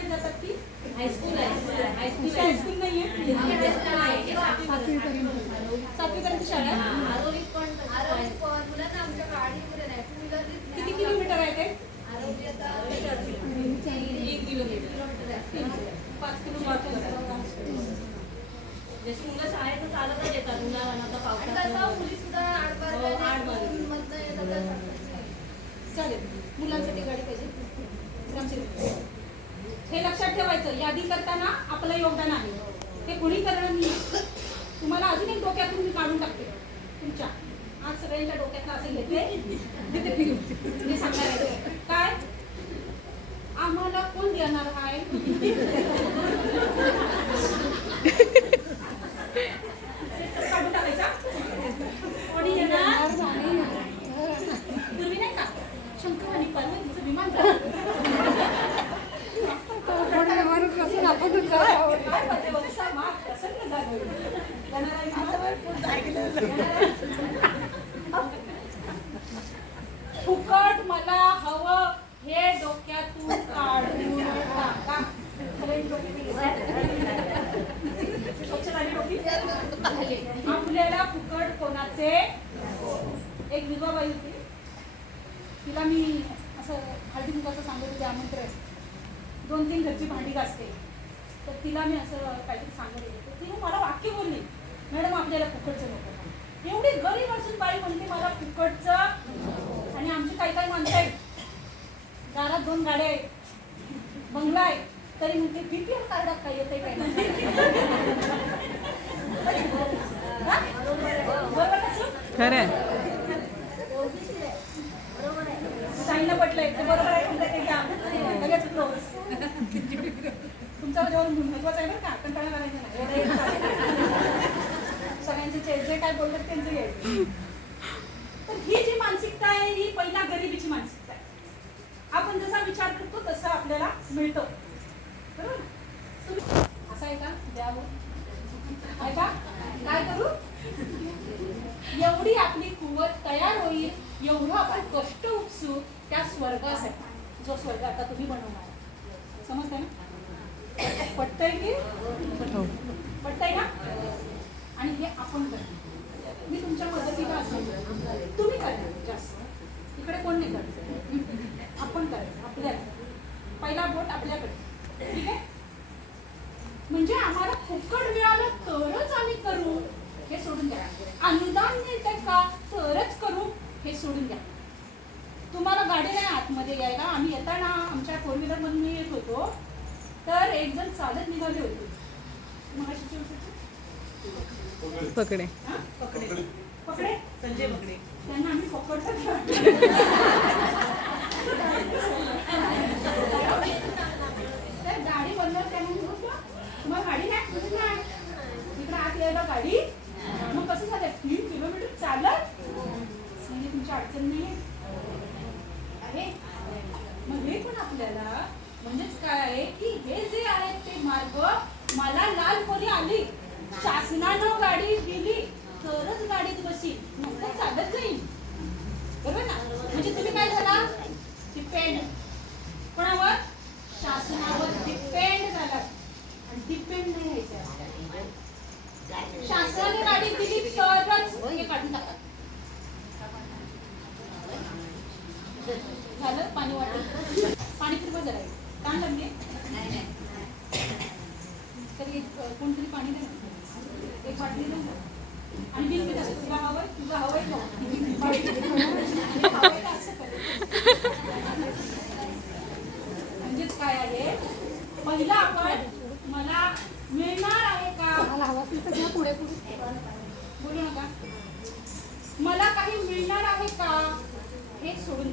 शाळेत जातात ती? हायस्कूल हायस्कूल नाहीये? सातवीपर्यंत शाळा आहे? किती किलोमीटर आहे ते? 1 किलोमीटर. 5 किलोमीटर. जशी मुलं शाळेत चालतच येतात उन्हाळ्यात पावसात. चालेल, मुलांसाठी गाडी पाहिजे. हे लक्षात ठेवायचं, यादी करताना आपलं योगदान आहे, हे कोणी करणार नाही. तुम्हाला अजून एक डोक्यातून मी काढून टाकते तुमच्या. आज सगळ्यांच्या डोक्यातलं असं घेते मी सांगणार आहे काय, आम्हाला कोण देणार आहे? काढून टाकायचा. कोणी देणार? पूर्वी नाही का शंकर आणि पार्वतीचं विमान झालं. फुकट मला हवं हे डोक्यातून काढून टाका. आपल्याला फुकट कोणाचे. एक विधवा बाई होती, तिला मी असं हळदी कुंकाचं सांगत होते आमंत्रण, 2-3 घरची भांडी घासते, तर तिला मी असं काहीतरी सांगत होते. तिने मला वाक्य बोलली, मॅडम आपल्याला फुकटचं नको. एवढी गरीब असून बाई म्हणते मला फुकटचं. आणि आमची काही माणसं आहेत, दारात 2 गाड्या आहेत, बंगला आहे, तरी म्हणते बीपीएल कार्डात काय येते काय. खरं साईला पटलंय ते बरोबर आहे. लगेच क्लोज. तुमचा जेवढं महत्वाचं आहे बरं का, कंटाळा करायचं नाही. सगळ्यांचे जे काय बोलतात त्यांचं घ्यायचं. तर ही जी मानसिकता आहे ही पहिला गरिबीची मानसिकता आहे. आपण जसा विचार करतो तसं आपल्याला मिळतं, बरोबर. तुम्ही असं आहे का, द्यावं आहे का, काय करू, एवढी आपली कुवत तयार होईल, एवढं आपण कष्ट उपसू त्या स्वर्गासाठी, जो स्वर्ग आता तुम्ही बनवणार. समजतंय ना? पटतंय की पटतंय ना? आणि हे आपण करणार. मी तुमच्या मदतीला असेल, तुम्ही करणार जास्त. इकडे कोण नाही करत, आपण करायचं आपल्याला. पहिला बोट आपल्याकडे, ठीक आहे. म्हणजे आम्हाला फुकट मिळालं तरच आम्ही करू हे सोडून द्या. अनुदान मिळतंय का तरच करू हे सोडून द्या. तुम्हाला गाडी नाही आतमध्ये यायला. आम्ही येताना आमच्या 4 व्हीलर मधून मी येत होतो, तर एक जण चालत निघाले होते. पकडे पकडे संजय पकडे त्यांना आम्ही पकडतो. तर गाडी बनवत त्यामुळे तुम्हाला गाडी नाही इकडे आत यायला गाडी. मग कसं झालं 3 किलोमीटर चालत, म्हणजे तुमची अडचण नाही आहे. मग हे पण आपल्याला म्हणजेच काय आहे की हे जे आहेत ते मार्ग, मला लाल खोली आली, शासनानं गाडी दिली तरच गाडीत बसी, मग चालत जाईल, बरोबर ना. म्हणजे तुम्ही काय झाला, डिपेंड. कोणावर? शासनावर डिपेंड झाला. आणि डिपेंड नाही व्हायचं. शासनाने गाडी दिली तरच हे काढून टाका. झालं, पाणी वाटलं, पाणी फिरवा जरा, ताण लागली तरी एक कोणतरी पाणी द्या, एक बाटली द्या. आणि बिल किती असतं, तुला हवंय, तुझं हवंय का, म्हणजेच काय आहे, पहिला आपण मला मिळणार आहे का, मला हवं असेल तर पुढे पुढे बोलू नका, मला काही मिळणार आहे का हे सोडून द्या.